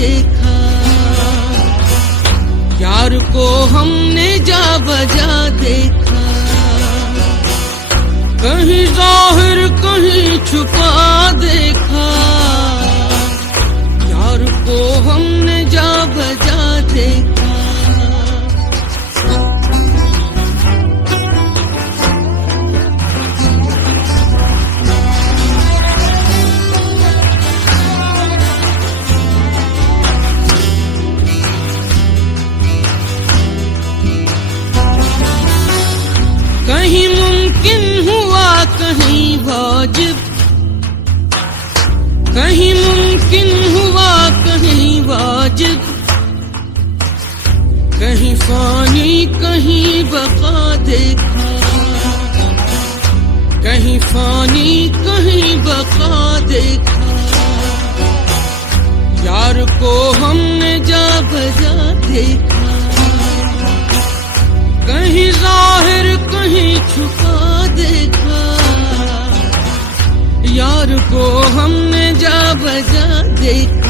देखा, यार को हमने जा बजा देखा, कहीं जाहिर कहीं छुपा देखा, यार को हमने जा बजा देखा। कहीं मुमकिन हुआ कहीं वाजिब, कहीं मुमकिन हुआ कहीं वाजिब, कहीं फानी कहीं बका देखा, कहीं फानी कहीं बका देखा, यार को हमने जा बजा देखा, कहीं जाहिर कहीं छुपा देखा, यार को हमने जा बजा देखा।